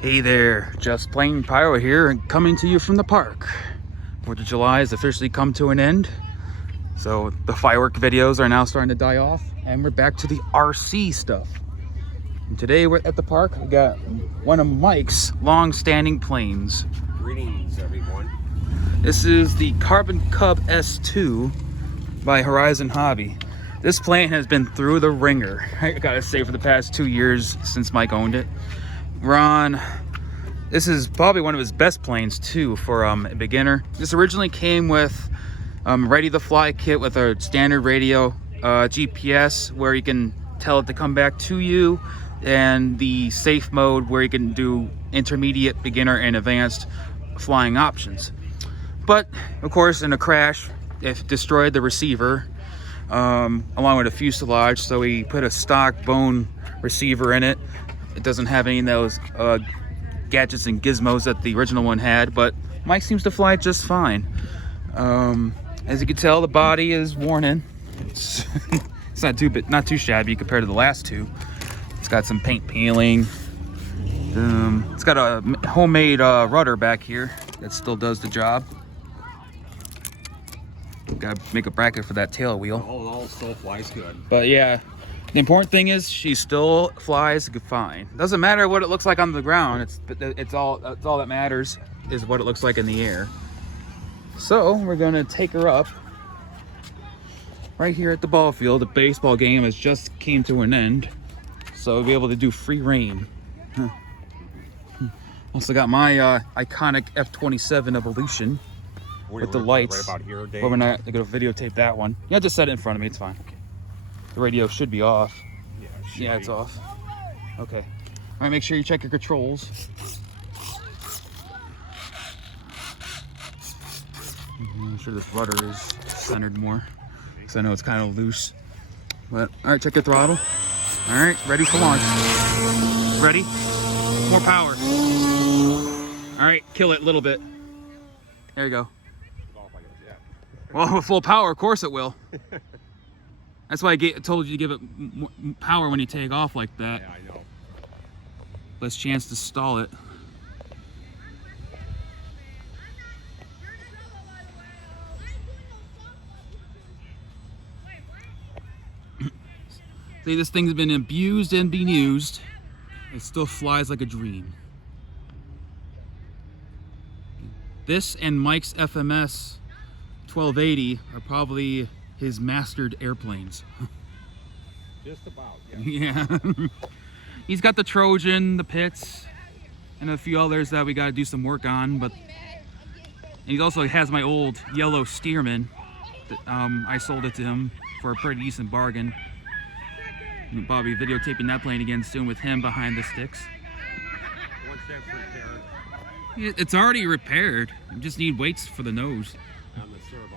Hey there, Justplanepyro here, and coming to you from the park. 4th of July has officially come to an end, so the firework videos are now starting to die off, and we're back to the RC stuff. And today we're at the park. We got one of Mike's long-standing planes. Greetings, everyone. This is the Carbon Cub S2 by Hobbyzone Hobby. This plane has been through the ringer, I gotta say, for the past 2 years since Mike owned it. This is probably one of his best planes too for a beginner. This originally came with ready to fly kit with a standard radio, GPS where you can tell it to come back to you, and the safe mode where you can do intermediate, beginner, and advanced flying options. But of course, in a crash, it destroyed the receiver along with a fuselage, so we put a stock bone receiver in it. It doesn't have any of those gadgets and gizmos that the original one had, but Mike seems to fly just fine. As you can tell, the body is worn in. It's not too shabby compared to the last two. It's got some paint peeling. It's got a homemade rudder back here that still does the job. Gotta make a bracket for that tail wheel. All still flies good. But yeah. The important thing is she still flies fine. Doesn't matter what it looks like on the ground. It's all that matters is what it looks like in the air. So we're gonna take her up right here at the ball field. The baseball game has just came to an end, so we'll be able to do free reign. Also got my iconic F-27 Evolution with the lights. Right about here, Dave. But we're not gonna videotape that one. Yeah, just set it in front of me. It's fine. The radio should be off. Yeah, it's off. Okay. All right, make sure you check your controls. Make sure this rudder is centered more, because I know it's kind of loose. But all right, check your throttle. All right, ready for launch. Ready? More power. All right, kill it a little bit. There you go. Well, with full power, of course it will. That's why I told you to give it power when you take off like that. Yeah, I know. Less chance to stall it. See, this thing's been abused and bemused. It still flies like a dream. This and Mike's FMS 1280 are probably his mastered airplanes. Just about, yeah. Yeah. He's got the Trojan, the Pitts, and a few others that we got to do some work on. But and he also has my old yellow Stearman. That, I sold it to him for a pretty decent bargain. We'll probably be videotaping that plane again soon with him behind the sticks. Once that's repaired. It's already repaired. You just need weights for the nose. On the servo.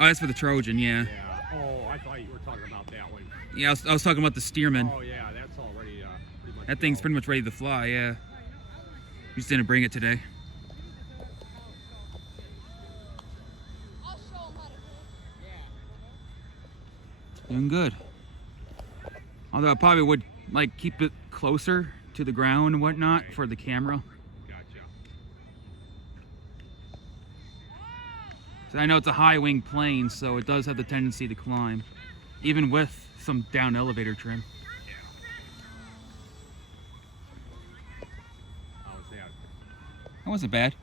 Oh, that's for the Trojan, yeah. Yeah. Oh, I thought you were talking about that one. Yeah, I was talking about the Stearman. Oh, yeah, that's already pretty much. That thing's pretty much ready to fly, yeah. We just didn't bring it today. Doing good. Although I probably would like keep it closer to the ground and whatnot for the camera. Gotcha. So I know it's a high wing plane, so it does have the tendency to climb, even with some down elevator trim. How was that? That wasn't bad.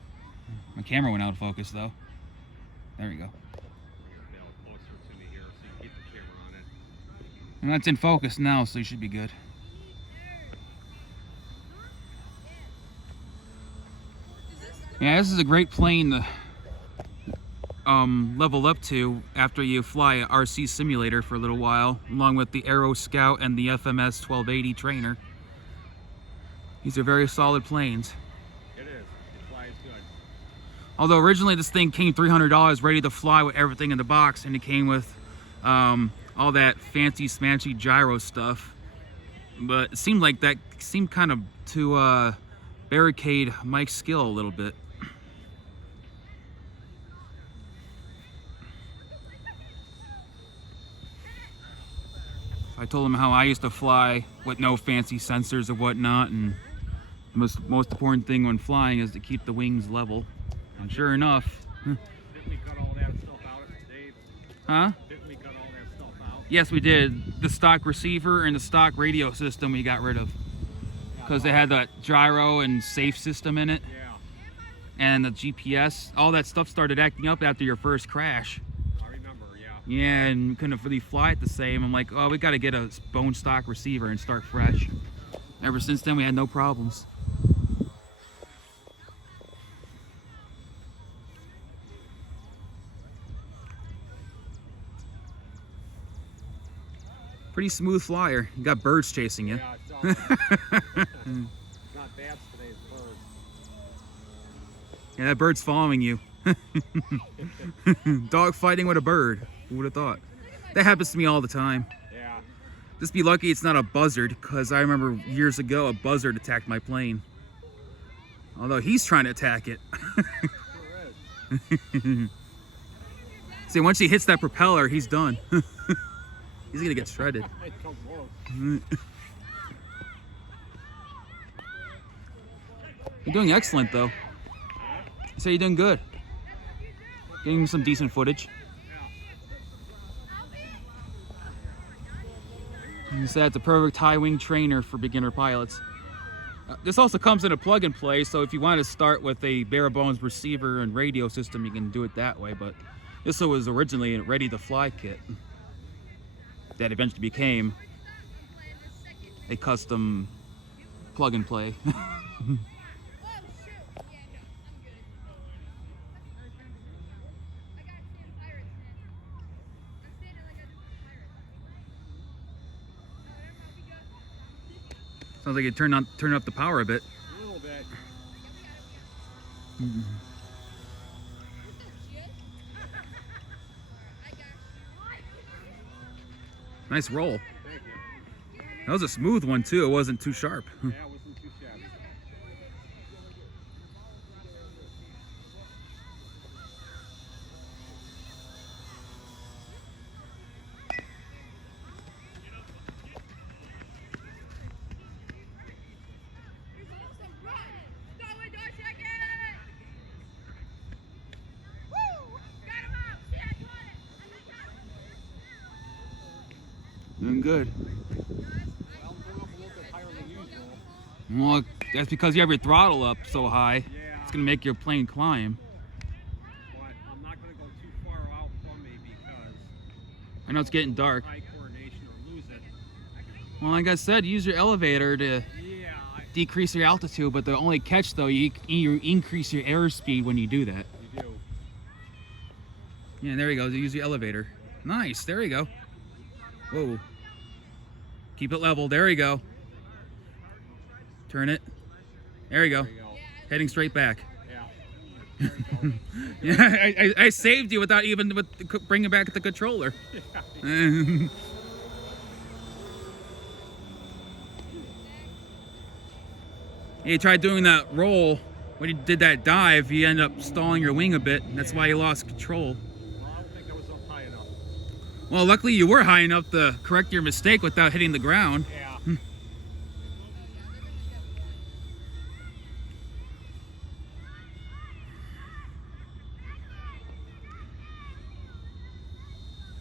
My camera went out of focus though. There we go. Bring it closer to me here so you keep the camera on it. And that's in focus now, so you should be good. Yeah, this is a great plane to level up to after you fly an RC simulator for a little while, along with the Aero Scout and the FMS 1280 trainer. These are very solid planes. It is. It flies good. Although originally this thing came $300 ready to fly with everything in the box, and it came with all that fancy smanchy gyro stuff. But it seemed like that seemed kind of to barricade Mike's skill a little bit. I told him how I used to fly with no fancy sensors or whatnot, and The most important thing when flying is to keep the wings level. And sure enough. Didn't we cut all that stuff out, Dave? Huh? Didn't we cut all that stuff out? Yes, we did. The stock receiver and the stock radio system we got rid of. Because they had that gyro and safe system in it. Yeah. And the GPS. All that stuff started acting up after your first crash. I remember, yeah. Yeah, and we couldn't really fly it the same. I'm like, oh, we got to get a bone stock receiver and start fresh. Ever since then, we had no problems. Pretty smooth flyer. You got birds chasing you. Yeah, it's all right. Not bats today, it's birds. Yeah, that bird's following you. Dog fighting with a bird. Who would have thought? That happens to me all the time. Yeah. Just be lucky it's not a buzzard, because I remember years ago a buzzard attacked my plane. Although he's trying to attack it. Sure is. See, once he hits that propeller, he's done. He's gonna get shredded. It comes close. You're doing excellent, though. I say you're doing good. Getting some decent footage. You said it's a perfect high wing trainer for beginner pilots. This also comes in a plug and play, so if you want to start with a bare bones receiver and radio system, you can do it that way. But this was originally a ready to fly kit that eventually became a custom plug and play. Sounds like you turn up the power a bit. A little bit. Nice roll. Thank you. That was a smooth one too. It wasn't too sharp. Yeah, it wasn't too shabby. Doing good. Well, I'm going up a little bit higher than usual. Well, that's because you have your throttle up so high. Yeah. It's gonna make your plane climb. But I'm not going to go too far out from me because I know it's getting dark. high coordination or lose it. Well, like I said, use your elevator to Yeah, decrease your altitude, but the only catch though, you increase your airspeed when you do that. you do. Yeah, there you go. Use your elevator. Nice. There you go. Whoa. Keep it level. There you go. Turn it. There you go. There you go. Heading straight back. Yeah. Yeah, I saved you without even bringing back the controller. You tried doing that roll. When you did that dive, you ended up stalling your wing a bit. That's why you lost control. Well, I don't think I was up high enough. Well, luckily you were high enough to correct your mistake without hitting the ground. Yeah. And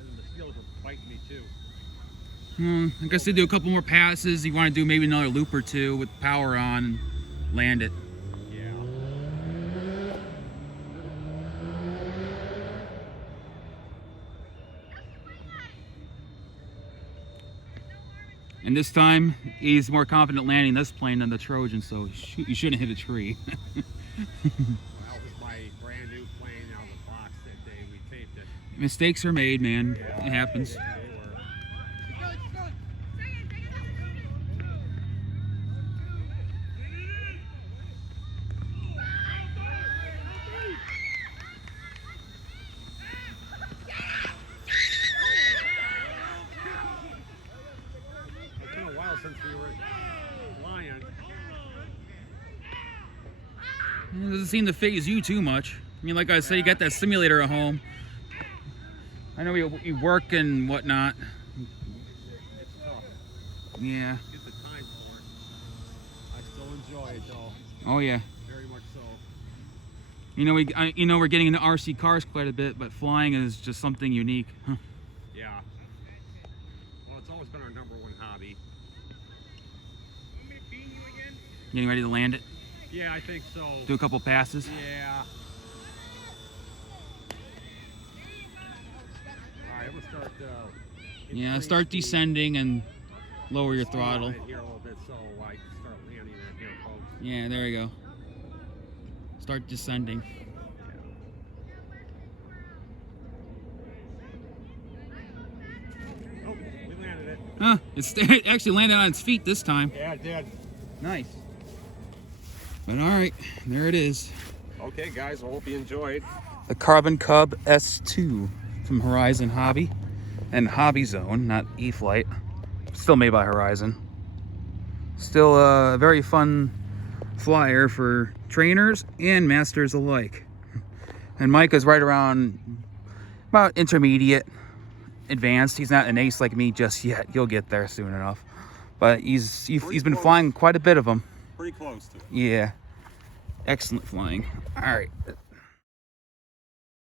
the mosquitoes were biting me too. I guess they do a couple more passes. You want to do maybe another loop or two with power on and land it. Yeah. And this time, he's more confident landing this plane than the Trojan, so you shouldn't hit a tree. Well, that was my brand new plane out of the box that day. We taped it. Mistakes are made, man. Yeah. It happens. They were. It's been a while since we were flying. It doesn't seem to phase you too much. I mean, like I said, you got that simulator at home. I know you work and whatnot. It's tough. Yeah. Get the time for it. I still enjoy it though. Oh yeah. Very much so. You know we're getting into RC cars quite a bit, but flying is just something unique. Huh. Yeah. Well, it's always been our #1 hobby. Getting ready to land it. Yeah, I think so. Do a couple passes. Yeah. All right, we'll start. Yeah, start descending and lower your throttle. Here a little bit, so I can start landing it here, folks. Yeah, there you go. Start descending. Oh, we landed it. Huh, it actually landed on its feet this time. Yeah, it did. Nice. But all right, there it is. Okay, guys, I hope you enjoyed. The Carbon Cub S2 from Horizon Hobby and Hobbyzone, not e-flite. Still made by Horizon. Still a very fun flyer for trainers and masters alike. And Mike is right around about intermediate, advanced. He's not an ace like me just yet. He'll get there soon enough. But he's been flying quite a bit of them. Pretty close to. Yeah. Excellent flying. All right.